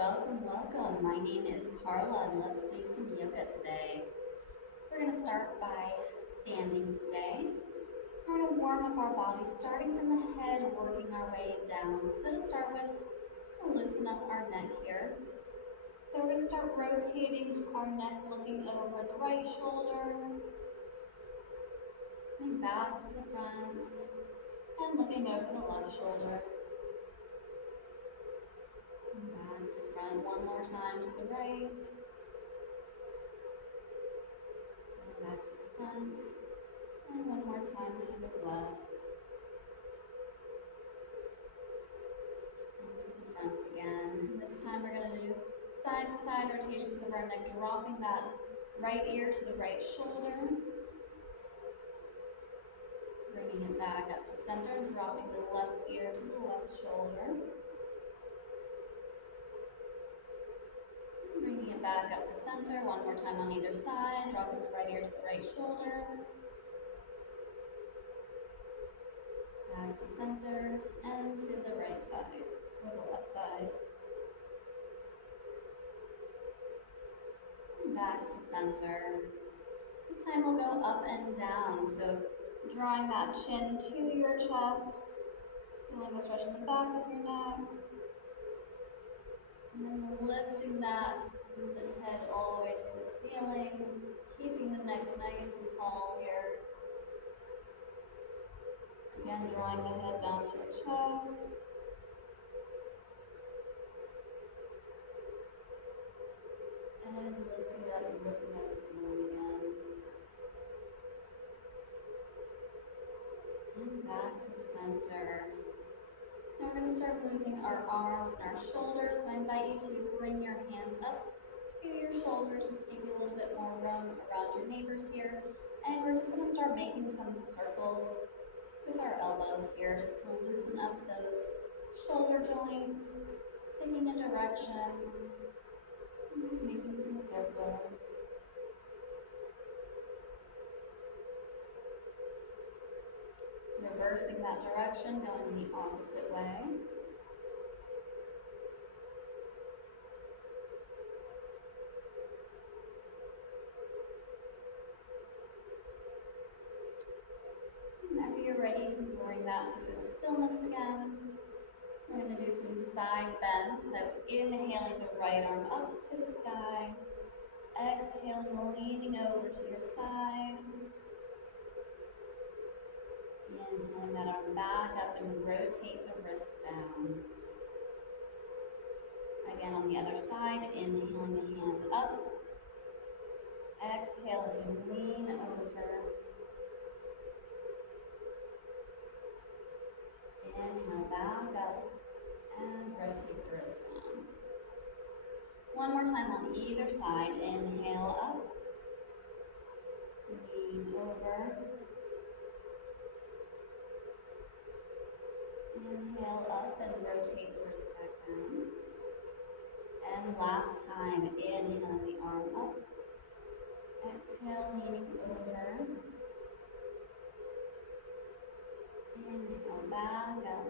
Welcome, welcome. My name is Carla and let's do some yoga today. We're going to start by standing today. We're going to warm up our body starting from the head, working our way down. So to start with, we'll loosen up our neck here. So we're going to start rotating our neck, looking over the right shoulder, coming back to the front, and looking over the left shoulder. Back to front one more time to the right. And back to the front. And one more time to the left. And to the front again. And this time we're going to do side to side rotations of our neck, dropping that right ear to the right shoulder. Bringing it back up to center, dropping the left ear to the left shoulder. Bringing it back up to center, one more time on either side, dropping the right ear to the right shoulder. Back to center, and to the right side, or the left side. And back to center. This time we'll go up and down, so drawing that chin to your chest, feeling the stretch in the back of your neck. And then lifting that head all the way to the ceiling, keeping the neck nice and tall here. Again, drawing the head down to your chest. And lifting it up and looking at the ceiling again. And back to center. Now we're going to start moving our arms and our shoulders. So I invite you to bring your hands up to your shoulders just to give you a little bit more room around your neighbors here. And we're just going to start making some circles with our elbows here just to loosen up those shoulder joints, picking a direction, and just making some circles. Reversing that direction, going the opposite way. Whenever you're ready, you can bring that to a stillness again. We're going to do some side bends. So inhaling the right arm up to the sky. Exhaling, leaning over to your side. Inhaling that arm back up and rotate the wrist down. Again on the other side, inhaling the hand up. Exhale as you lean over. Inhale back up and rotate the wrist down. One more time on either side. Inhale up. Lean over. Inhale up and rotate the wrist back down. And last time, inhaling the arm up. Exhale, leaning over. Inhale back up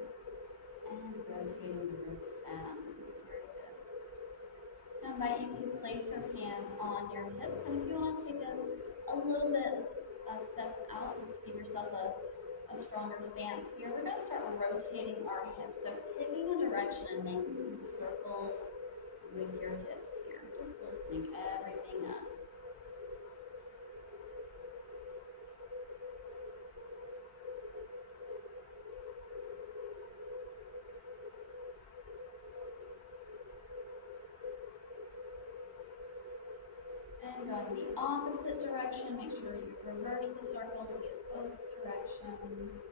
and rotating the wrist down. Very good. I invite you to place your hands on your hips, and if you want to take a little bit step out just to give yourself a stronger stance here, we're going to start rotating our hips. So picking a direction and making some circles with your hips here. Just loosening everything up. And going the opposite direction, make sure you reverse the circle to get both directions.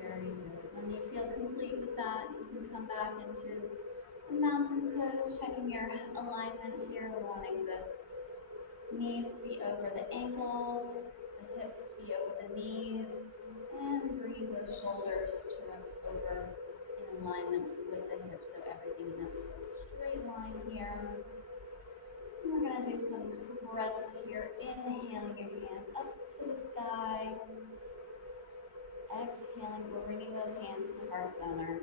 Very good. When you feel complete with that, you can come back into a mountain pose, checking your alignment here. We're wanting the knees to be over the ankles, the hips to be over the knees, and bringing those shoulders to rest over in in alignment with the hips, so everything in a straight line here. And we're gonna do some breaths here, inhaling your hands up to the sky, exhaling, bringing those hands to heart center.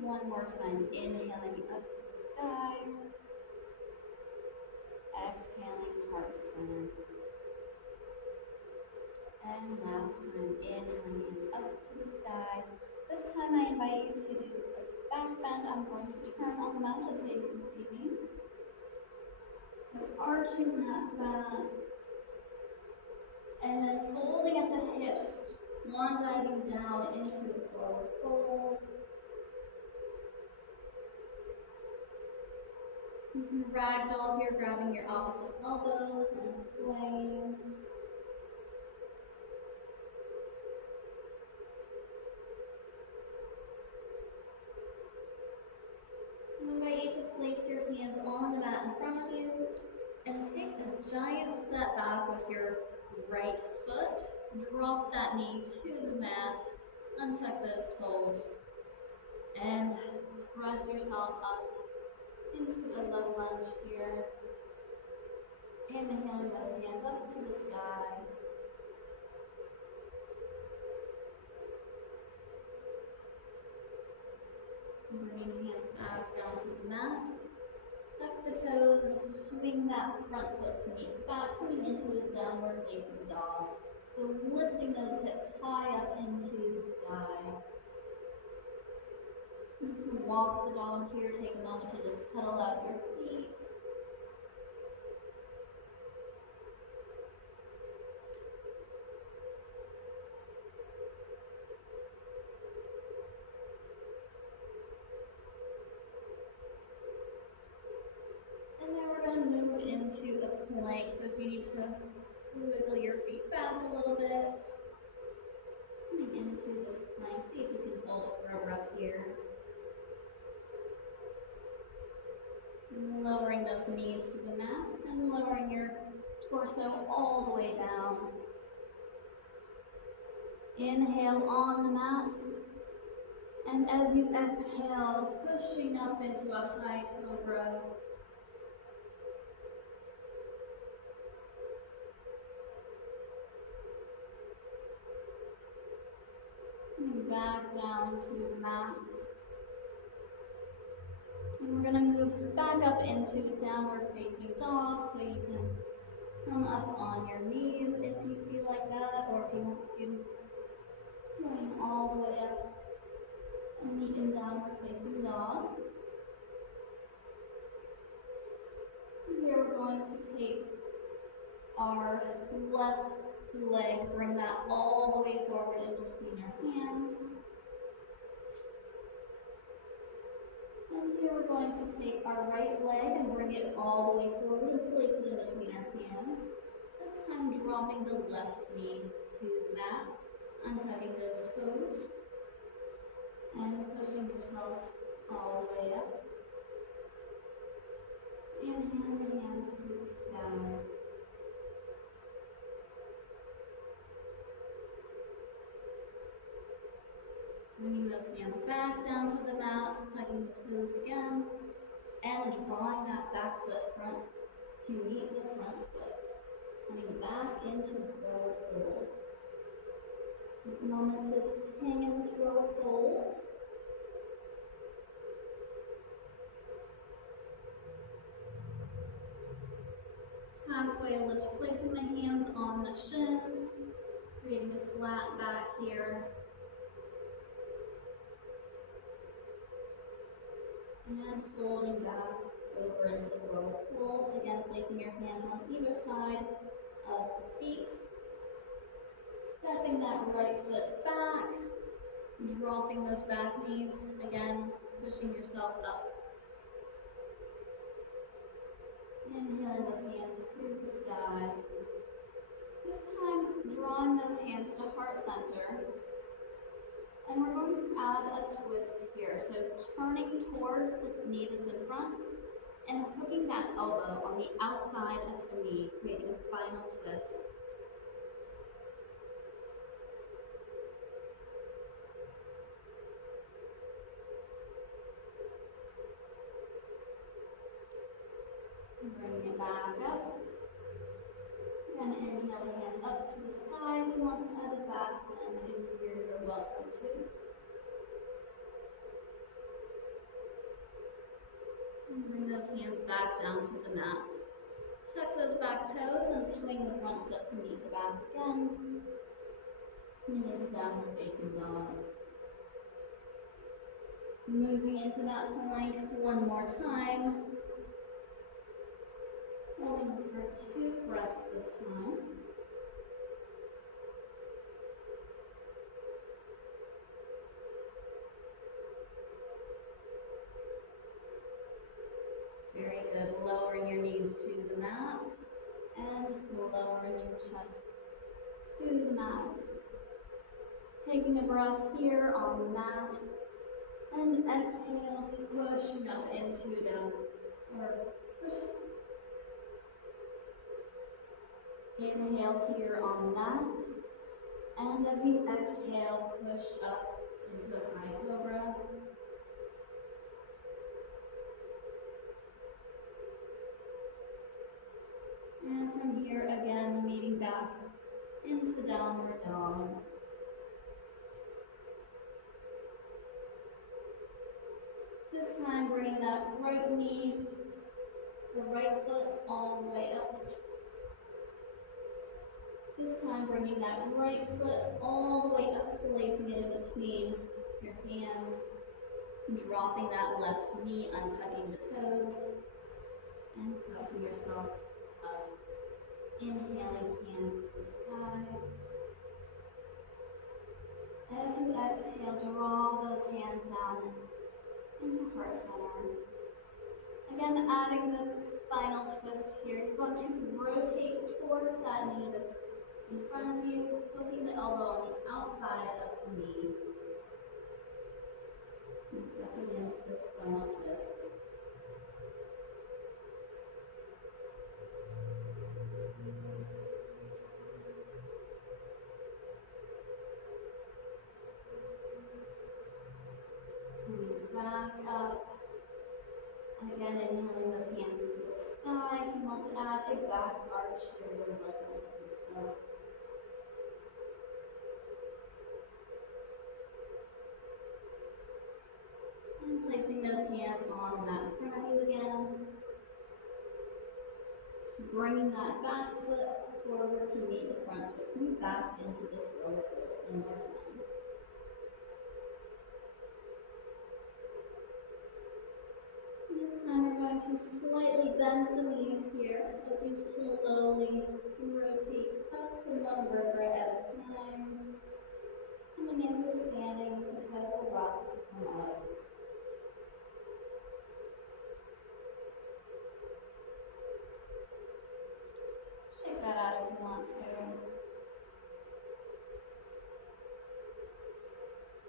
One more time, inhaling up to the sky, exhaling, heart to center. And last time, inhaling, hands up to the sky. This time I invite you to do a back bend. I'm going to turn on the mat just so you can see me. So arching that back, and then folding at the hips, one diving down into the forward fold. You can ragdoll here, grabbing your opposite elbows and swaying. I invite you to place your hands on the mat in front of you and take a giant step back with your right foot. Drop that knee to the mat, untuck those toes, and press yourself up into a low lunge here. Inhaling those hands up to the sky. Bringing the hands back down to the mat. Tuck the toes and swing that front foot to meet the back, coming into a downward facing dog. So lifting those hips high up into the sky. You can walk the dog here, take a moment to just pedal out your feet. And then we're going to move into a plank. So if you need to wiggle your feet back a little bit. Coming into this plank, see if you can hold it for a breath here. Lowering those knees to the mat and lowering your torso all the way down. Inhale on the mat. And as you exhale, pushing up into a high cobra. Coming back down to the mat. And we're going to move back up into downward facing dog, so you can come up on your knees if you feel like that, or if you want to swing all the way up and meet in downward facing dog. Here we're going to take our left leg, bring that all the way forward in between our hands. And here we're going to take our right leg and bring it all the way forward and place it in between our hands. This time dropping the left knee to the mat, untucking those toes, and pushing yourself all the way up. Inhale the hands to the sky. Bringing those hands back down to the mat, tucking the toes again, and drawing that back foot front to meet the front foot. Coming back into forward fold. Take a moment to just hang in this forward fold. Halfway lift, placing the hands on the shins, creating a flat back here. And folding back over into the forward fold. Again, placing your hands on either side of the feet. Stepping that right foot back. Dropping those back knees. Again, pushing yourself up. Inhaling those hands to the sky. This time, drawing those hands to heart center. And we're going to add a twist here. So turning towards the knee that's in front and hooking that elbow on the outside of the knee, creating a spinal twist. the hands up to the sky. If you want to add a back bend in here, you're welcome to. And bring those hands back down to the mat. Tuck those back toes and swing the front foot to meet the back again. Coming into downward facing dog. Moving into that plank one more time. Holding this for 2 breaths this time. Very good. Lowering your knees to the mat and lowering your chest to the mat. Taking a breath here on the mat and exhale, pushing up into down or push. Inhale here on the mat, and as you exhale, push up into a high cobra. And from here again, meeting back into downward dog. This time bringing that right knee, the right foot all the way up. This time bringing that right foot all the way up, placing it in between your hands, dropping that left knee, untucking the toes, and pressing yourself up. Inhaling, hands to the sky. As you exhale, draw those hands down into heart center. Again, adding the spinal twist here. You're going to rotate towards that knee that's in front of you, hooking the elbow on the outside of the knee. And pressing into the spinal twist. Back up. Again, inhaling those hands to the sky. If you want to add a back arch here, you're welcome to do so. And placing those hands on the mat in front of you again. Bringing that back foot forward to meet the front foot. Move back into this lower foot one more time. This time we're going to slightly bend the knees here as you slowly rotate up one vertebra at a time. Coming into standing with the head will rise to come up. Shake that out if you want to.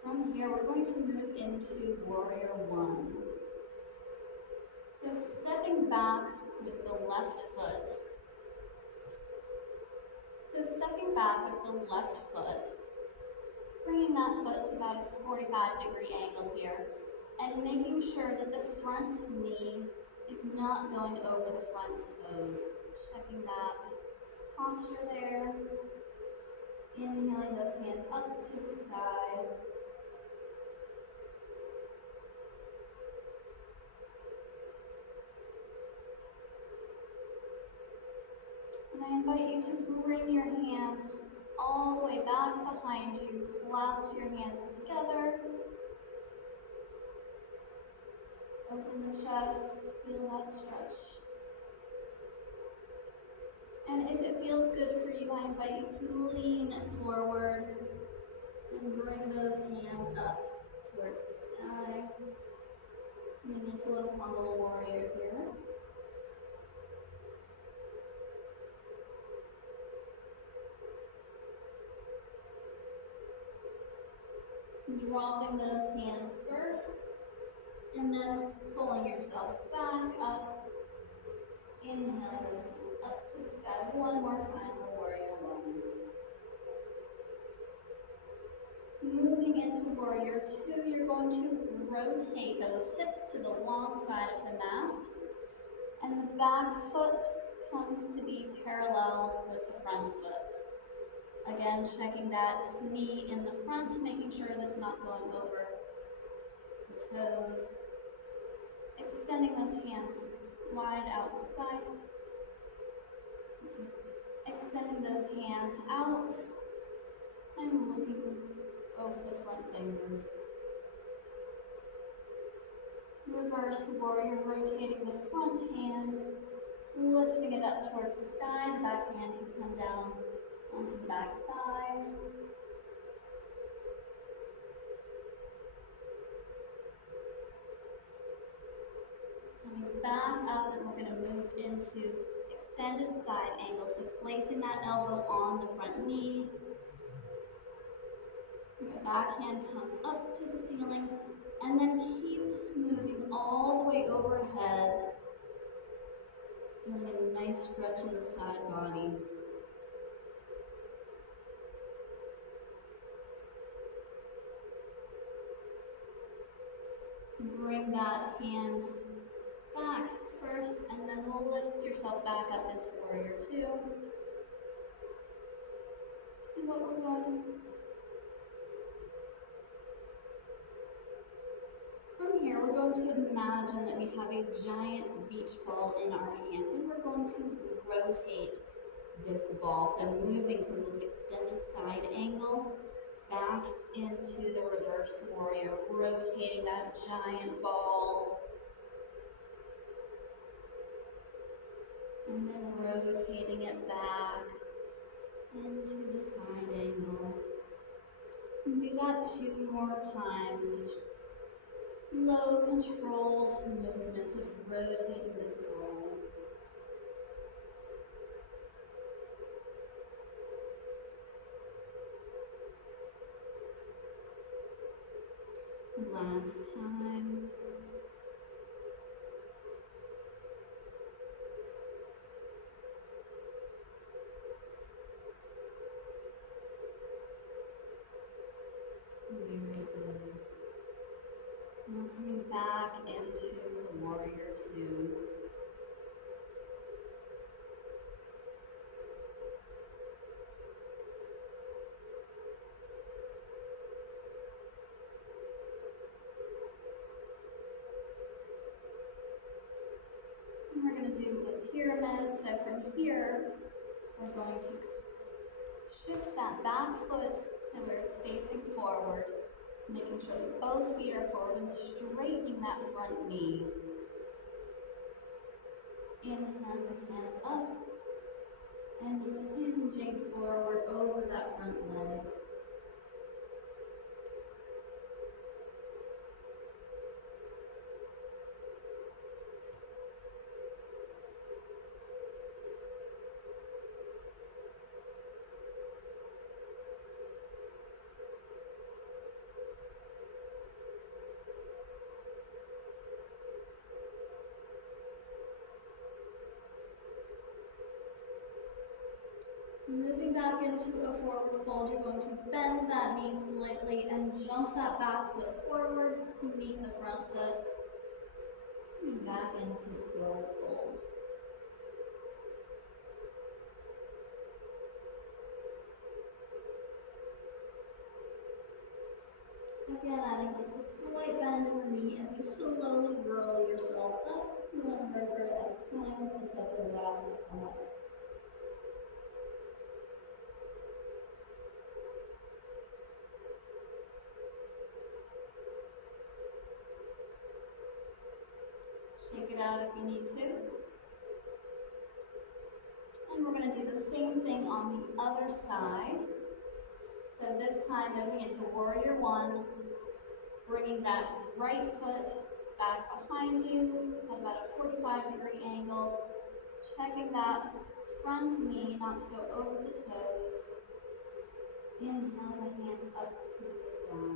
From here, we're going to move into Warrior One. So stepping back with the left foot. Bringing that foot to about a 45-degree angle here, and making sure that the front knee is not going over the front toes. Checking that posture there. Inhaling those hands up to the sky. And I invite you to bring your hands all the way back behind you. Clasp your hands together. Open the chest, feel that stretch. And if it feels good for you, I invite you to lean forward and bring those hands up towards the sky. Coming into a humble warrior here. Dropping those hands first, and then pulling yourself back up. Inhale those hands up to the sky one more time for Warrior One. Moving into Warrior Two, you're going to rotate those hips to the long side of the mat, and the back foot comes to be parallel with the front foot. Again, checking that knee in the front, making sure that's not going over the toes. Extending those hands wide out the side. Extending those hands out and looking over the front fingers. Reverse warrior, rotating the front hand, lifting it up towards the sky. The back hand can come down onto the back thigh. Coming back up, and we're going to move into extended side angle. So placing that elbow on the front knee. Your back hand comes up to the ceiling, and then keep moving all the way overhead. Feeling a nice stretch in the side body. Bring that hand back first, and then lift yourself back up into warrior two. And what we're going from here, we're going to imagine that we have a giant beach ball in our hands, and we're going to rotate this ball. So moving from this extended side angle back into the reverse warrior, rotating that giant ball. And then rotating it back into the side angle. And do that 2 more times. Just slow, controlled movements of rotating this ball. Last time. Very good. Now coming back into warrior two. And we're going to do a pyramid. So from here, we're going to shift that back foot to where it's facing forward, making sure that both feet are forward and straightening that front knee. Inhale the hands up and hinging forward over that front leg. Moving back into a forward fold, you're going to bend that knee slightly and jump that back foot forward to meet the front foot. Coming back into the forward fold. Again, adding just a slight bend in the knee as you slowly roll yourself up, 1 vertebra at a time with the hip and last to come up. Shake it out if you need to. And we're going to do the same thing on the other side. So this time moving into warrior one, bringing that right foot back behind you at about a 45-degree angle, checking that front knee not to go over the toes. Inhale the hands up to the sky.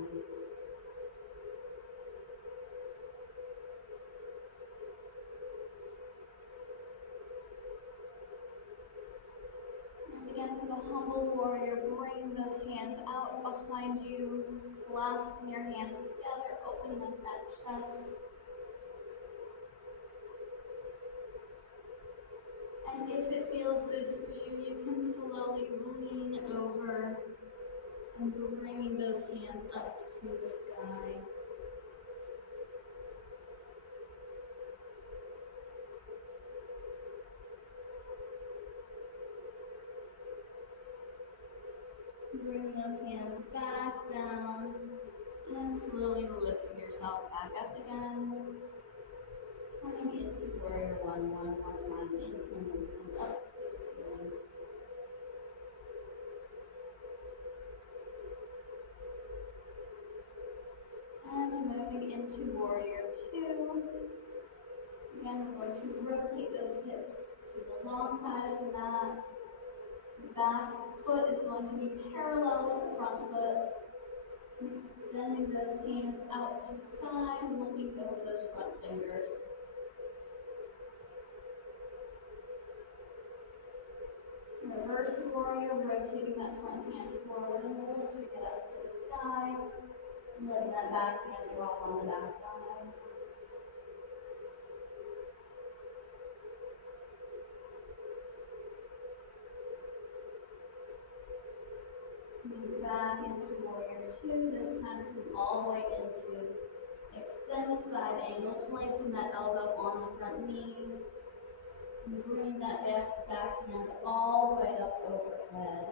Again, for the humble warrior, bring those hands out behind you, clasping your hands together, opening up that chest. And if it feels good for you, you can slowly lean over and bringing those hands up to the sky. Bringing those hands back down and slowly lifting yourself back up again. Coming into warrior one more time. Inhaling those hands up to the ceiling. And moving into warrior two. Again, we're going to rotate those hips to the long side of the mat. The back foot is going to be parallel with the front foot. Extending those hands out to the side, looking over those front fingers. Reverse warrior, rotating that front hand forward and lifting it up to the sky. Letting that back hand drop on the back thigh. Move back into warrior two, this time come all the way into extended side angle, placing that elbow on the front knees. And bring that back hand all the way up overhead.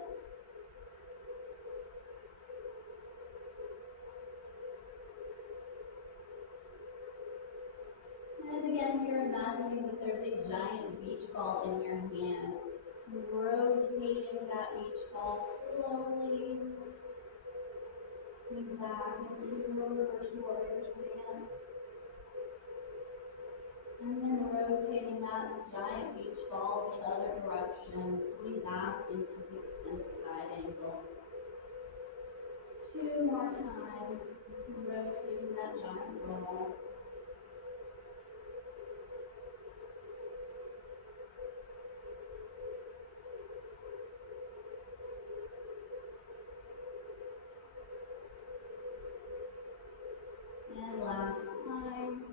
And again, you're imagining that there's a giant beach ball in your hands. Rotating that beach ball slowly. Coming back into your reverse warrior stance. And then rotating that giant beach ball the other direction, coming back into the extended side angle. 2 more times, rotating that giant ball. And last time.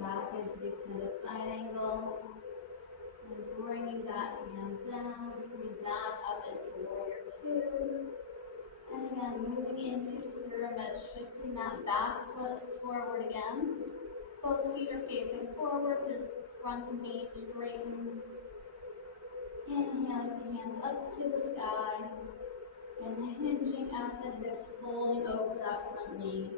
Back into the extended side angle. And bringing that hand down, coming back up into warrior two. And again, moving into pyramid, shifting that back foot forward again. Both feet are facing forward, the front knee straightens. Inhaling the hands up to the sky. And hinging at the hips, folding over that front knee.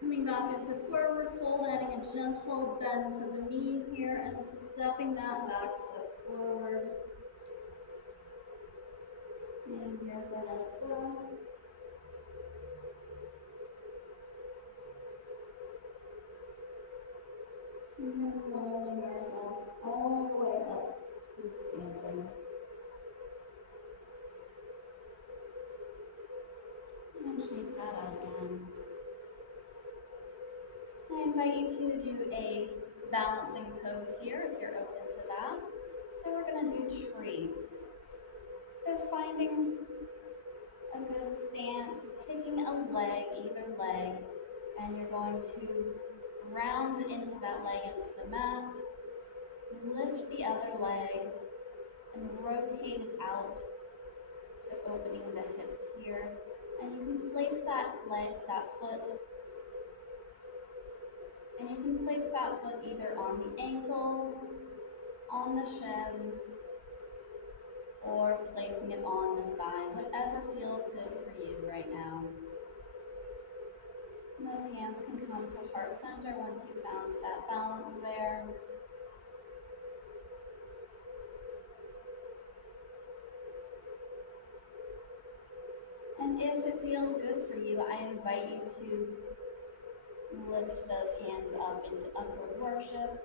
Coming back into forward fold, adding a gentle bend to the knee here and stepping that back foot forward. In here for that breath. And then rolling yourself all the way up to standing. And shake that out again. I invite you to do a balancing pose here if you're open to that. So we're going to do tree. So finding a good stance, picking a leg, either leg, and you're going to round into that leg into the mat, lift the other leg, and rotate it out to opening the hips here. And you can place that leg, that foot, and you can place that foot either on the ankle, on the shins, or placing it on the thigh, whatever feels good for you right now. And those hands can come to heart center once you've found that balance there. And if it feels good for you, I invite you to lift those hands up into upward worship.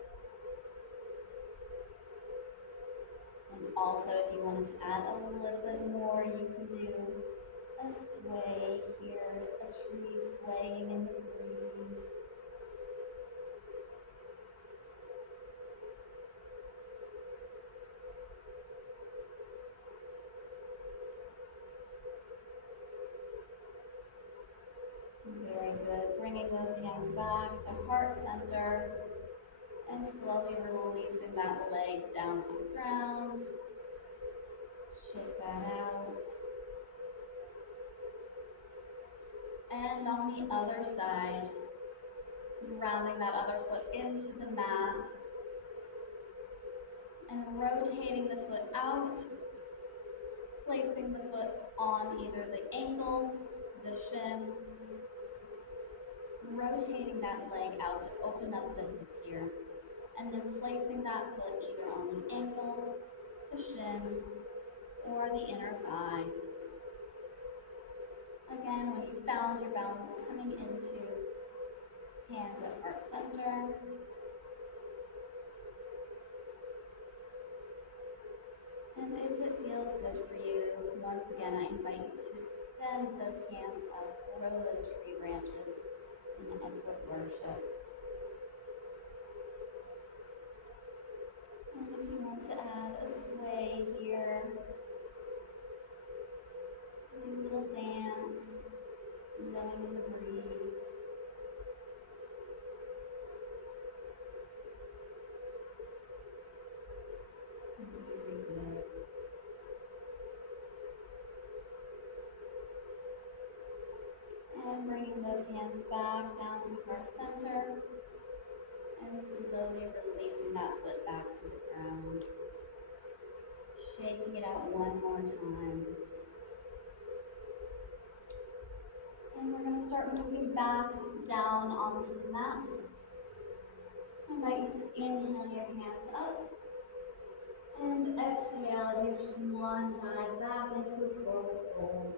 And also, if you wanted to add a little bit more, you can do a sway here, a tree swaying in the breeze. Very good. Bringing those hands back to heart center and slowly releasing that leg down to the ground. Shake that out. And on the other side, grounding that other foot into the mat and rotating the foot out, placing the foot on either the ankle, the shin, rotating that leg out to open up the hip here, and then placing that foot either on the ankle, the shin, or the inner thigh. Again, when you found your balance, coming into hands at heart center. And if it feels good for you, once again, I invite you to extend those hands up, grow those tree branches in upward worship. And if you want to add a sway here, do a little dance, blowing in the breeze. Very good. And bringing those hands back down to heart center and slowly releasing that foot back to the ground. Shaking it out one more time. And we're going to start moving back down onto the mat. I invite you to inhale your hands up and exhale as you swan dive back into a forward fold.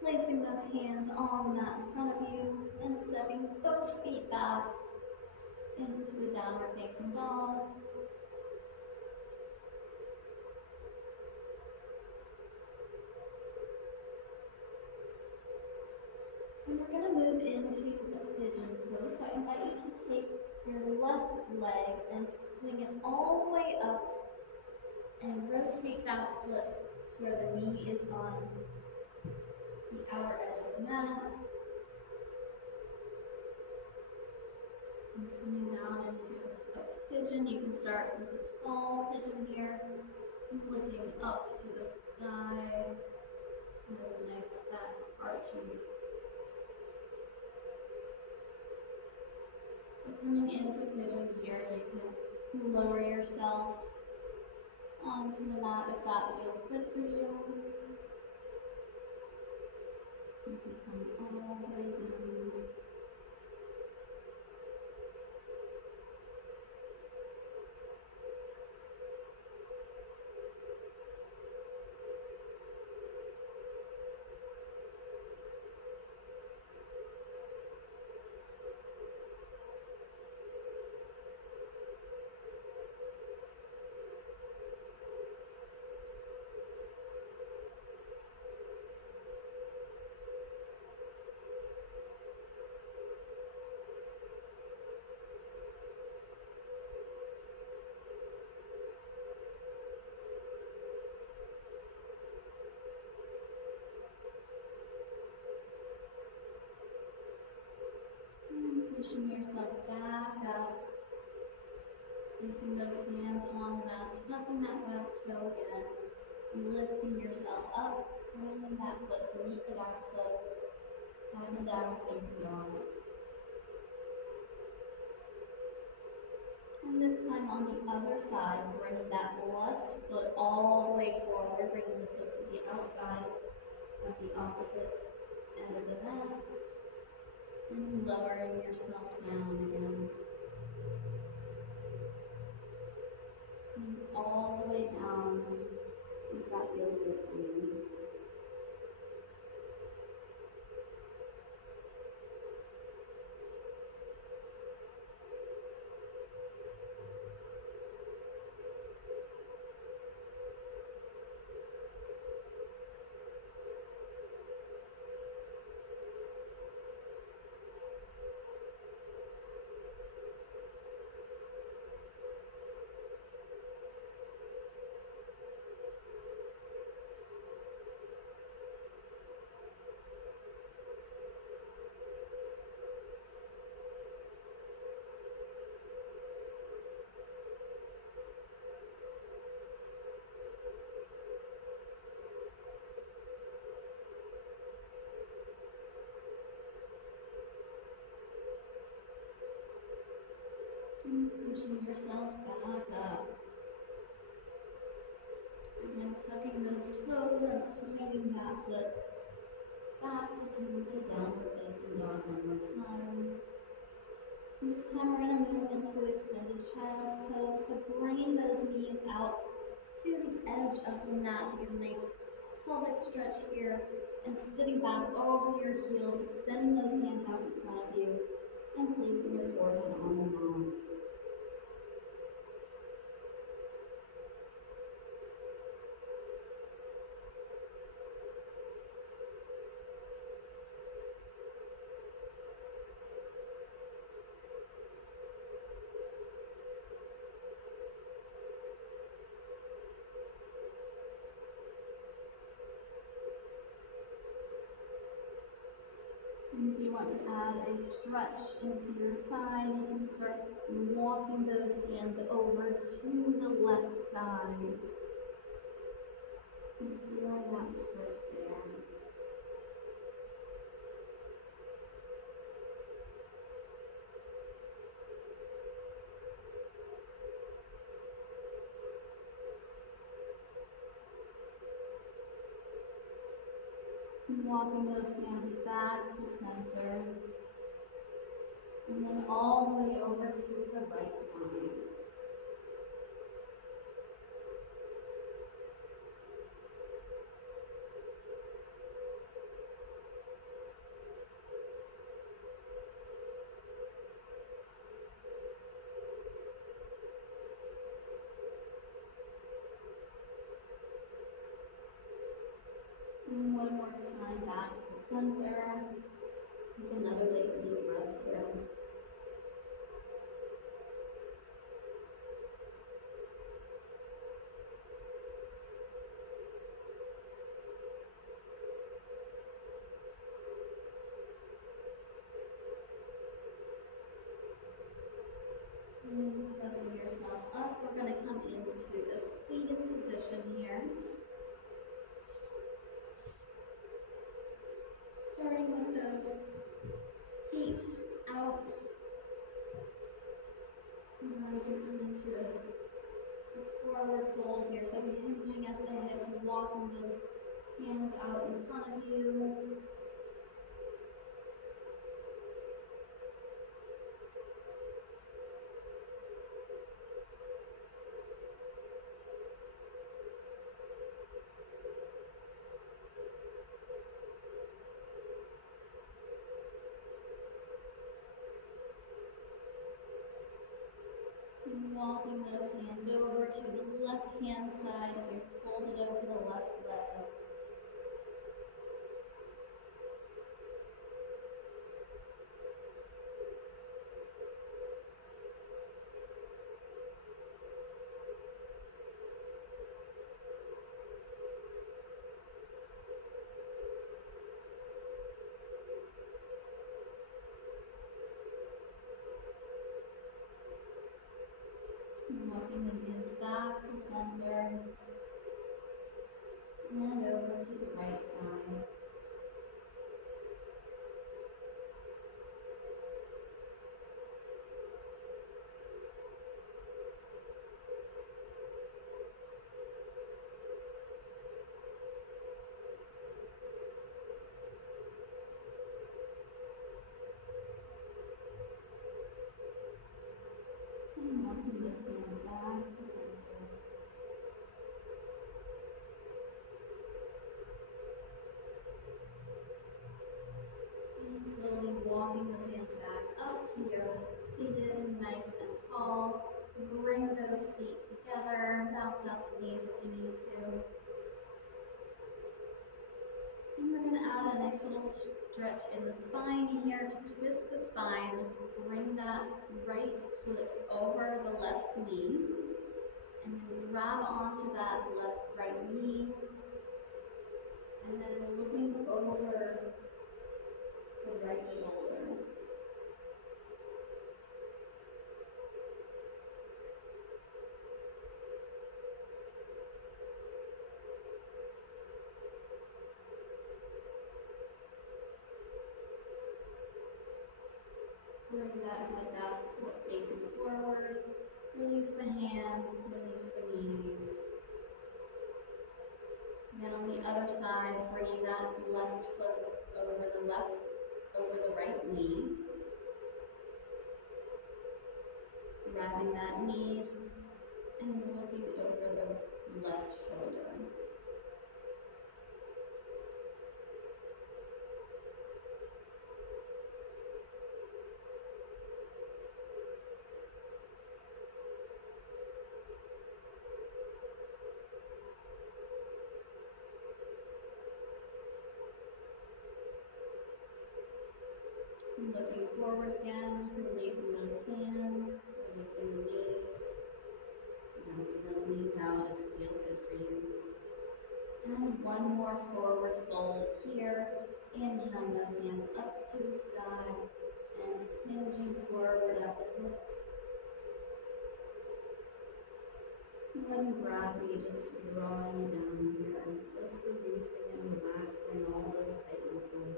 Placing those hands on the mat in front of you and stepping both feet back into a downward facing dog. And we're going to move into a pigeon pose. So I invite you to take your left leg and swing it all the way up and rotate that foot to where the knee is on the outer edge of the mat. And coming down into a pigeon. You can start with a tall pigeon here, looking up to the sky. And a nice fat arching. So coming into pigeon here, you can lower yourself onto the mat if that feels good for you. You can come all the way down. Pushing yourself back up, placing those hands on the mat, tucking that back toe again, lifting yourself up, swinging that foot to meet the back foot, back and down facing dog. And this time on the other side, bringing that left foot all the way forward, bringing the foot to the outside of the opposite end of the mat. And lowering yourself down again. all the way down if that feels good for you. And pushing yourself back up. Again, tucking those toes and swinging that foot back to come into downward facing dog one more time. And this time we're going to move into extended child's pose. So bringing those knees out to the edge of the mat to get a nice pelvic stretch here and sitting back over your heels, extending those hands out in front of you and placing your forehead on the mat. And if you want to add a stretch into your side, you can start walking those hands over to the left side. And feeling that stretch there. And walking those hands back to center. And then all the way over to the right side. And one more time back to center. Take another big deep breath here. And pressing yourself up, we're going to come into a seated position here. Starting with those feet out. I'm going to come into a forward fold here. So hinging at the hips, walking those hands out in front of you. And walking those hands over to the left hand side so you're folded over the left leg. And walking the hands back to center and over to the right side. And walking those hands back to center. bounce out the knees if you need to. And we're going to add a nice little stretch in the spine here to twist the spine. Bring that right foot over the left knee. And then grab onto that right knee. And then looking over the right shoulder. Bring that head back, foot facing forward. Release the hands, release the knees. And then on the other side, bringing that left foot over the right knee. Grabbing that knee and looking over the left shoulder. Looking forward again, releasing those hands, releasing the knees, bouncing those knees out if it feels good for you. And one more forward fold here. Inhaling those hands up to the sky and hinging forward at the hips. Letting gravity just drawing you down here, just releasing and relaxing all those tight muscles.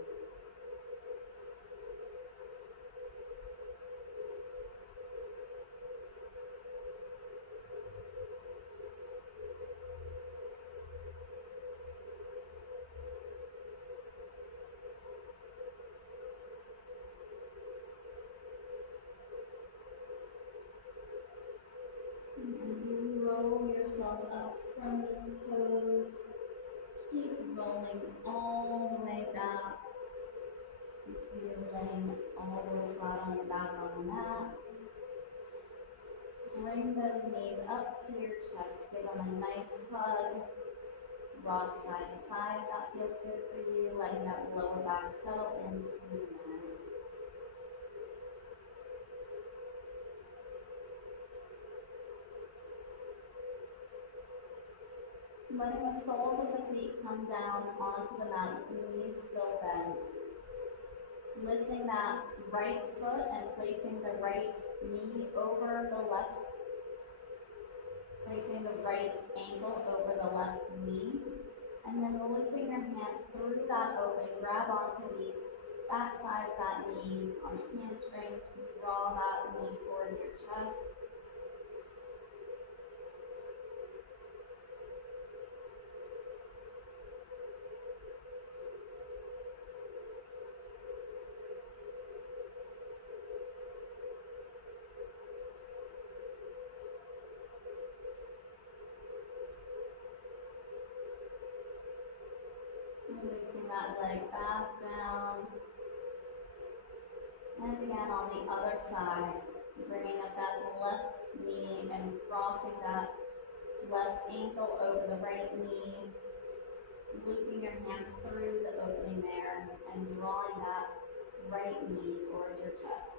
As you roll yourself up from this pose, keep rolling all the way back until you're laying all the way flat on your back on the mat. Bring those knees up to your chest, give them a nice hug. Rock side to side if that feels good for you, letting that lower back settle into the mat. Letting the soles of the feet come down onto the mat with the knees still bent. Lifting that right foot and placing the right knee over the left, placing the right ankle over the left knee. And then looping your hands through that opening, grab onto the back side of that knee on the hamstrings, draw that knee towards your chest. Releasing that leg back down. And again on the other side, bringing up that left knee and crossing that left ankle over the right knee. Looping your hands through the opening there and drawing that right knee towards your chest.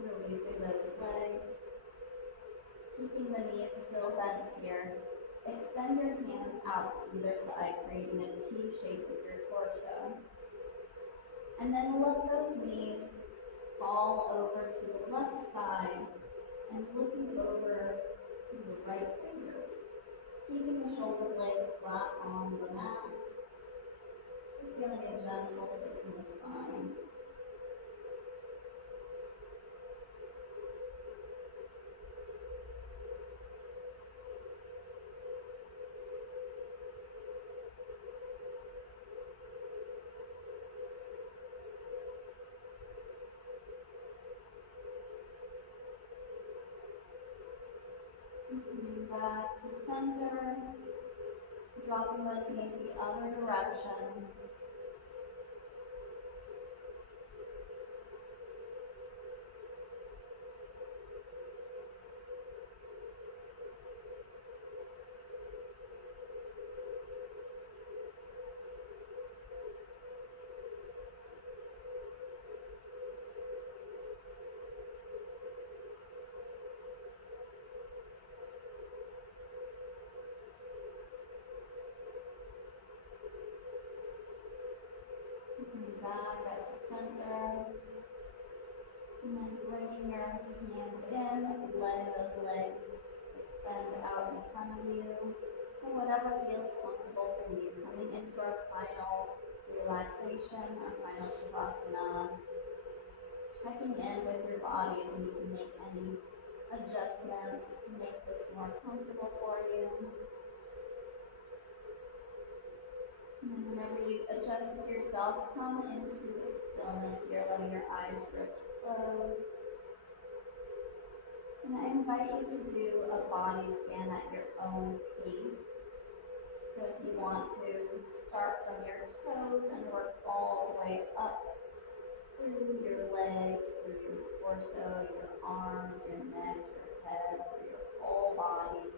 Releasing those legs, keeping the knees still bent here. Extend your hands out to either side, creating a T shape with your torso. And then let those knees fall over to the left side and looking over your right fingers. Keeping the shoulder blades flat on the mat. Just feeling a gentle twist in the spine. center, dropping those knees the other direction. Coming back up to center. And then bringing your hands in, letting those legs extend out in front of you. Or whatever feels comfortable for you. Coming into our final relaxation, our final Shavasana. Checking in with your body if you need to make any adjustments to make this more comfortable for you. And then whenever you've adjusted yourself, come into a stillness here, letting your eyes drift close. And I invite you to do a body scan at your own pace. So if you want to start from your toes and work all the way up through your legs, through your torso, your arms, your neck, your head, through your whole body,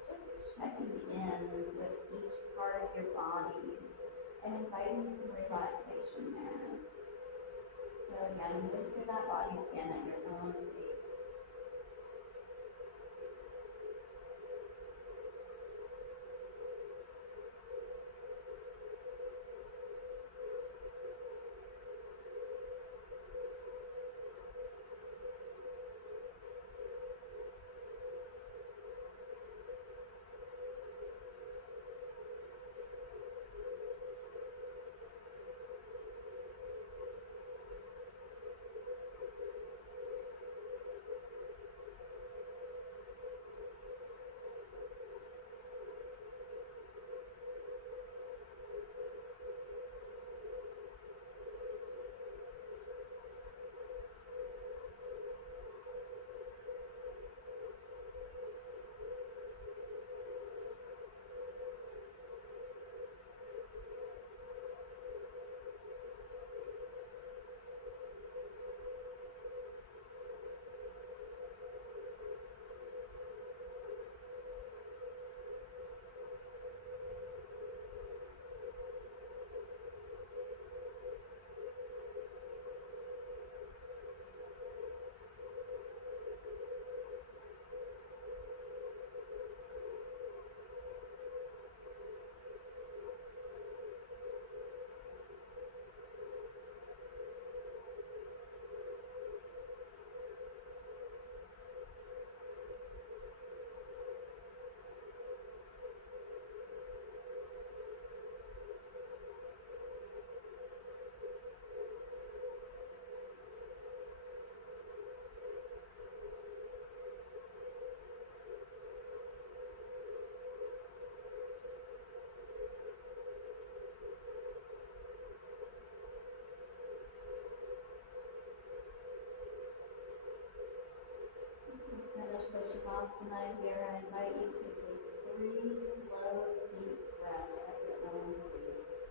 just checking in with each part of your body and inviting some relaxation there. So again, move through that body scan at your own pace. To finish the Shavasana here, I invite you to take 3 slow, deep breaths at your own pace.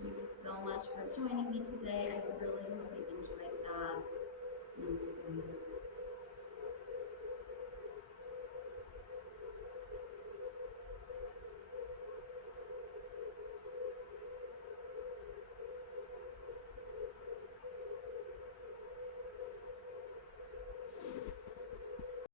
Thank you so much for joining me today. I really hope you enjoyed that. Namaste.